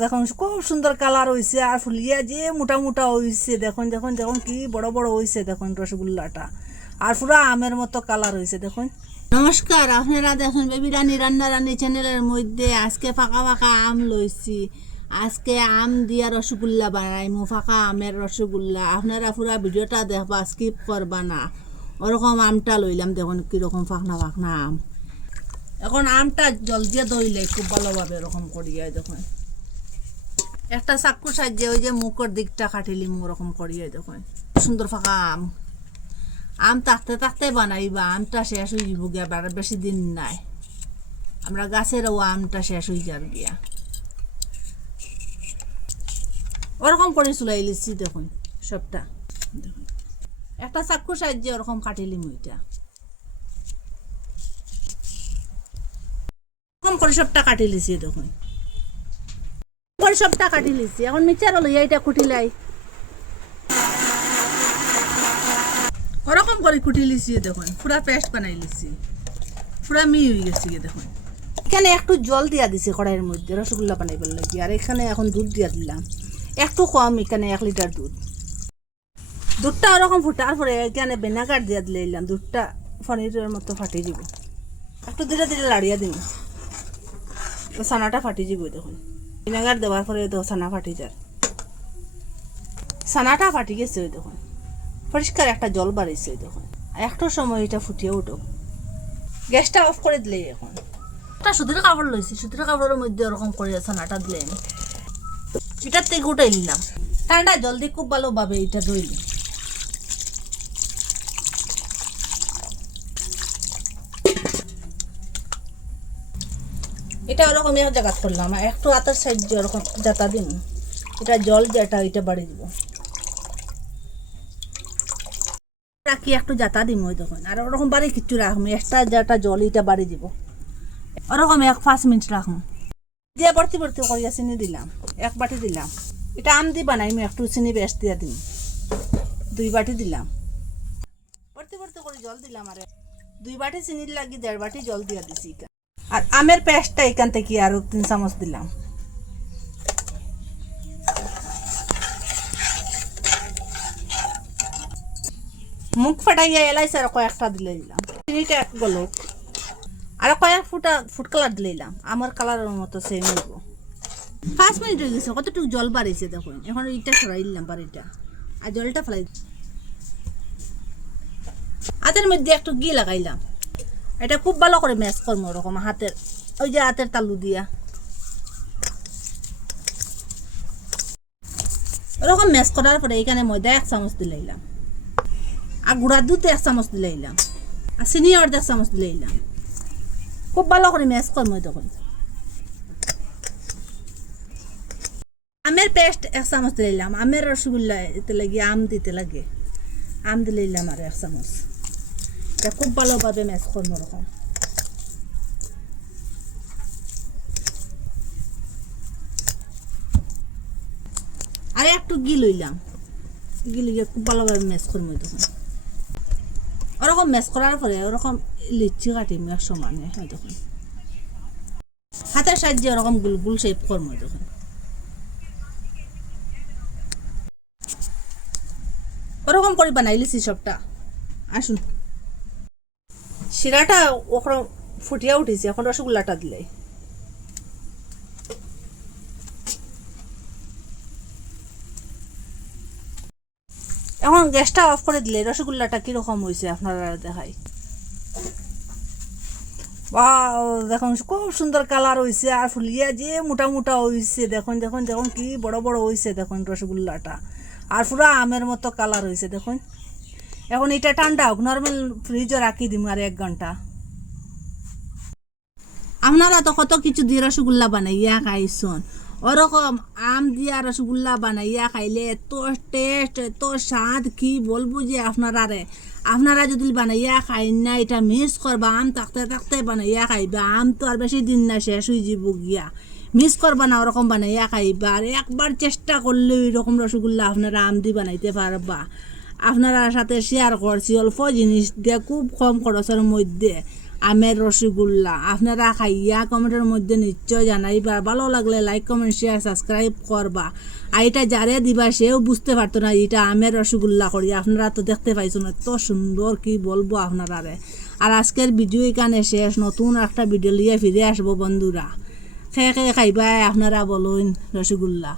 দেখুন খুব সুন্দর কালার হয়েছে আর ফুলিয়া যে মোটা মোটা হয়েছে দেখুন দেখুন দেখুন কি বড় বড় হয়েছে দেখুন রসগোল্লাটা আর পুরো আমের মতো কালার হয়েছে দেখুন। নমস্কার, আপনারা দেখুন বেবি রানী রান্না রানী চ্যানেলের মধ্যে আজকে ফাঁকা ফাঁকা আম লইছি। আজকে আম দিয়া রসগোল্লা বানাইমু, ফাঁকা আমের রসগোল্লা। আপনারা পুরা ভিডিওটা দেখবা, স্কিপ করবা না। ওরকম আমটা লইলাম দেখুন কীরকম ফাঁকনা ফাঁকনা আম। এখন আমটা জল দিয়ে ধইলে খুব ভালোভাবে এরকম করিয়া দেখুন একটা চাক্কু সাহায্যে ওই যে মুখের দিকটা কাটিলি ওরকম করিয়া দেখুন সুন্দর ফাঁকা আম। আম থাকতে থাকতে বানাইবা, আমটা শেষ হয়ে যাব গিয়া, বেশি দিন নাই। আমরা গাছেরও আমটা শেষ হয়ে যার গিয়া ওরকম করে চুলাই লিছি দেখুন সবটা। দেখুন একটা চাক্কু সাহায্যে ওরকম কাটিলি মুইটা কম করে সবটা কাটি লিছি দেখুন করে সবটা কাটি লিছি। এখন মিক্সার লইয়া এটা কুটিলাই ওরকম করে কুটি লিছি দেখুন, পুরা পেস্ট বানাই লিছি, পুরা হয়ে গেছে দেখুন। এখানে একটু জল দিয়া দিছি কড়াইয়ের মধ্যে রসগোল্লা বানাইবার লাগি। আর এখানে এখন দুধ দিয়া দিলাম একটু কম, এখানে 1 লিটার দুধটা ওরকম ফুটার পরে এখানে ভিনেগার দিয়া দিলাম। দুধটা পনিরের মতো ফাটি দিব, একটু ধীরে ধীরে লাড়িয়া দিন, ছানাটা ফাটি যাব দেখুন। ভিনেগার দেওয়ার পরে দেখো ছানা ফাটি যায়, ছানাটা ফাটি গেছে ওই দেখুন, পরিষ্কার একটা জল বাড়িছে ওই দেখুন। একটু সময় এটা ফুটিয়ে উঠো, গ্যাসটা অফ করে দিলে। এখন একটা সুতির কাপড় লইছি, সুতির কাপড়ের মধ্যে ওরকম করে ছানাটা দিলে এটার থেকে উঠাই নিলাম। ঠান্ডা জল দিয়ে খুব ভালোভাবে এটা ধুইলি। এটা ওরকম এক জায়গা করলাম, একটু হাতের সাহায্য ওরকম জাতা দিন, এটা জল যেটা এটা বাড়ি দিব রাখি, একটু জাতা দিম ওই দেখুন। আর ওরকম বাড়ি কিছু রাখবো, এক্সট্রা যেটা জল এটা বাড়ি দিব ওরকম 1-5 মিনিট রাখবো। দিয়ে ভর্তি ভর্তি করিয়া চিনি দিলাম, 1 বাটি দিলাম। এটা আম দি বানাইম, একটু চিনি বেশ দিয়া দিম, 2 বাটি দিলাম। ভর্তি ভর্তি করে জল দিলাম, আর 2 বাটি চিনির লাগি 1.5 বাটি জল দিয়া দিছি। আর আমের পেস্টটা এখান থেকে আরো 3 চামচ দিলাম। মুখ ফাটাইয়া এলাইছে আর কয়েকটা দিলে দিলাম। চিনিটা এক গলক আর কয়েক ফুড কালার দিলে দিলাম, আমার কালারের মতো সেম হইব। 5 মিনিট হয়ে গেছে, কতটুকু জল বাড়িয়েছে দেখুন। এখন ইটা সরাই দিলাম বাড়িটা, আর জলটা ফেলাই হাতের মধ্যে একটু ঘি লাগাইলাম। এটা খুব ভালো করে ম্যাশ করবো ওরকম হাতের, ওই যে হাতের তালু দিয়া ওরকম ম্যাশ করার পরে এখানে ময়দা 1 চামচ দিলাইলাম, আর গুঁড়া দুধ 1 চামচ দিলাইলাম, আর চিনি 1.5 চামচ দিলাইলাম। খুব ভালো করে ম্যাশ করবো তখন। আমের পেস্ট 1 চামচ দিলাইলাম, আমের রসগোল্লা এতে লাগে আম দিতে লাগে, আম দিলাইলাম আর 1 চামচ। এটা খুব ভালোভাবে ম্যাশ করবো ওরকম। আর একটু ঘি লইলাম, ঘি লইয়া খুব ভালোভাবে ম্যাশ করবো তখন। ওরকম ম্যাশ করার পরে ওরকম লিচি কাটিম এক সমানে হয় তখন, হাতের সাহায্যে ওরকম গুল গুল শেপ করবো তখন। ওরকম করে বানাই লিছি সবটা। আসুন, শিরাটা ওখানে ফুটিয়া উঠেছে, এখন রসগোল্লাটা দিলে এখন গ্যাসটা অফ করে দিলে রসগোল্লাটা কিরকম হয়েছে আপনারা দেখাই। দেখুন খুব সুন্দর কালার হয়েছে আর ফুলিয়া যে মোটা মোটা হয়েছে দেখুন দেখুন দেখুন কি বড় বড় হয়েছে দেখুন রসগোল্লাটা, আর পুরো আমের মতো কালার হয়েছে দেখুন। এখন এটা ঠান্ডা হোক, নর্মাল ফ্রিজে রাখি দিম আর 1 ঘন্টা। আপনারা তো কত কিছু দিয়ে রসগোল্লা বানাইয়া খাইছেন, ওরকম আম দিয়া রসগোল্লা বানাইয়া খাইলে এত টেস্ট এত স্বাদ কি বলবো যে আপনারা যদি বানাইয়া খাই না এটা মিস করবা। আম থাকতে থাকতে বানাইয়া খাইবা, আম তো আর বেশি দিন না শেষ হয়ে যাব গিয়া, মিস করবা না ওরকম বানাইয়া খাইবা। আর একবার চেষ্টা করলে এরকম রসগোল্লা আপনারা আম দিয়ে বানাইতে পারবা। আপনারা সাথে শেয়ার করছি অল্প জিনিস দিয়ে খুব কম খরচের মধ্যে, আমের রসগোল্লা। আপনারা খাইয়া কমেন্টের মধ্যে নিশ্চয় জানাইবা, ভালো লাগলে লাইক কমেন্ট শেয়ার সাবস্ক্রাইব করবা। আর এটা যারে দিবা সেও বুঝতে পারতো না এটা আমের রসগোল্লা করি। আপনারা তো দেখতে পাইছো না এত সুন্দর, কি বলবো আপনারারে। আর আজকের ভিডিও এখানে শেষ, নতুন একটা ভিডিও নিয়ে ফিরে আসবো বন্ধুরা। খেয়ে খেয়ে খাইবা আপনারা বলুন রসগোল্লা।